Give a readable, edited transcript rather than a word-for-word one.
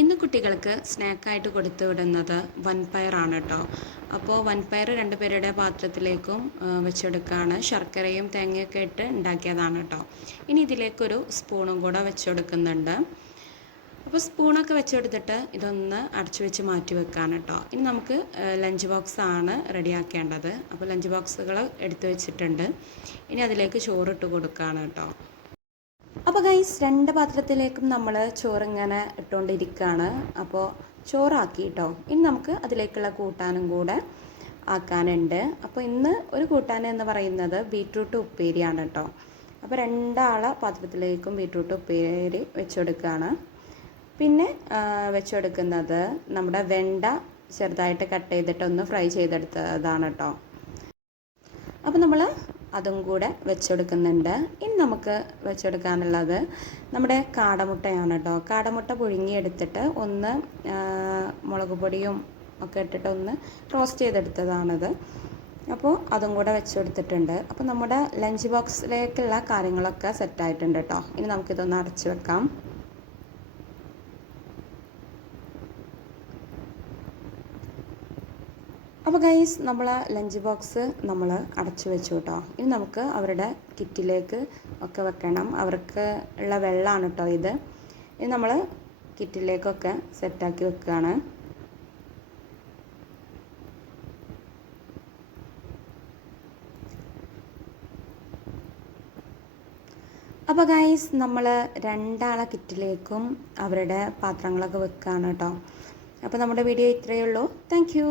ഇന്ന് കുട്ടികൾക്ക് സ്നാക്കായിട്ട് കൊടുത്തു വിടുന്നത് വൻപയറാണ് കേട്ടോ. അപ്പോൾ വൻപയർ 2 പേരുടെ പാത്രത്തിലേക്കും വെച്ചെടുക്കുകയാണ്. ശർക്കരയും തേങ്ങയൊക്കെ ഇട്ട് ഉണ്ടാക്കിയതാണ് കേട്ടോ. ഇനി ഇതിലേക്കൊരു സ്പൂണും കൂടെ വെച്ചെടുക്കുന്നുണ്ട്. അപ്പോൾ സ്പൂണൊക്കെ വെച്ചെടുത്തിട്ട് ഇതൊന്ന് അടച്ചു വെച്ച് മാറ്റി വെക്കുകയാണ് കേട്ടോ. ഇനി നമുക്ക് ലഞ്ച് ബോക്സ് ആണ് റെഡിയാക്കേണ്ടത്. അപ്പോൾ ലഞ്ച് ബോക്സുകൾ എടുത്തു വെച്ചിട്ടുണ്ട്. ഇനി അതിലേക്ക് ചോറിട്ട് കൊടുക്കുകയാണ് കേട്ടോ. അപ്പോൾ ഗൈസ് 2 പാത്രത്തിലേക്കും നമ്മൾ ചോറിങ്ങനെ ഇട്ടുകൊണ്ടിരിക്കുകയാണ്. അപ്പോൾ ചോറാക്കി കേട്ടോ. ഇനി നമുക്ക് അതിലേക്കുള്ള കൂട്ടാനും കൂടെ ആക്കാനുണ്ട്. അപ്പോൾ ഇന്ന് ഒരു കൂട്ടാൻ എന്ന് പറയുന്നത് ബീറ്റ്റൂട്ട് ഉപ്പേരിയാണ് കേട്ടോ. അപ്പോൾ 2 പാത്രത്തിലേക്കും ബീറ്റ്റൂട്ട് ഉപ്പേരി വെച്ചുകൊടുക്കുകയാണ്. പിന്നെ വെച്ചുകൊടുക്കുന്നത് നമ്മുടെ വെണ്ട ചെറുതായിട്ട് കട്ട് ചെയ്തിട്ട് ഒന്ന് ഫ്രൈ ചെയ്തെടുത്തതാണ് കേട്ടോ. അപ്പോൾ നമ്മൾ അതും കൂടെ വെച്ചെടുക്കുന്നുണ്ട്. ഇനി നമുക്ക് വെച്ചെടുക്കാനുള്ളത് നമ്മുടെ കാടമുട്ടയാണ് കേട്ടോ. കാടമുട്ട പുഴുങ്ങിയെടുത്തിട്ട് ഒന്ന് മുളക് പൊടിയും ഒക്കെ ഇട്ടിട്ട് ഒന്ന് റോസ്റ്റ് ചെയ്തെടുത്തതാണത്. അപ്പോൾ അതും കൂടെ വെച്ചെടുത്തിട്ടുണ്ട്. അപ്പോൾ നമ്മുടെ ലഞ്ച് ബോക്സിലേക്കുള്ള കാര്യങ്ങളൊക്കെ സെറ്റായിട്ടുണ്ട് കേട്ടോ. ഇനി നമുക്കിതൊന്ന് അടച്ചു വെക്കാം. അപ്പോൾ ഗൈസ് നമ്മൾ ലഞ്ച് ബോക്സ് നമ്മൾ അടച്ചു വെച്ചു കേട്ടോ. ഇനി നമുക്ക് അവരുടെ കിറ്റിലേക്ക് ഒക്കെ വെക്കണം. അവർക്ക് ഉള്ള വെള്ളമാണ് കേട്ടോ ഇത്. ഇനി നമ്മൾ കിറ്റിലേക്കൊക്കെ സെറ്റാക്കി വെക്കുകയാണ്. അപ്പോൾ ഗൈസ് നമ്മൾ 2 കിറ്റിലേക്കും അവരുടെ പാത്രങ്ങളൊക്കെ വെക്കുകയാണ് കേട്ടോ. അപ്പോൾ നമ്മുടെ വീഡിയോ ഇത്രയേ ഉള്ളൂ. Thank you.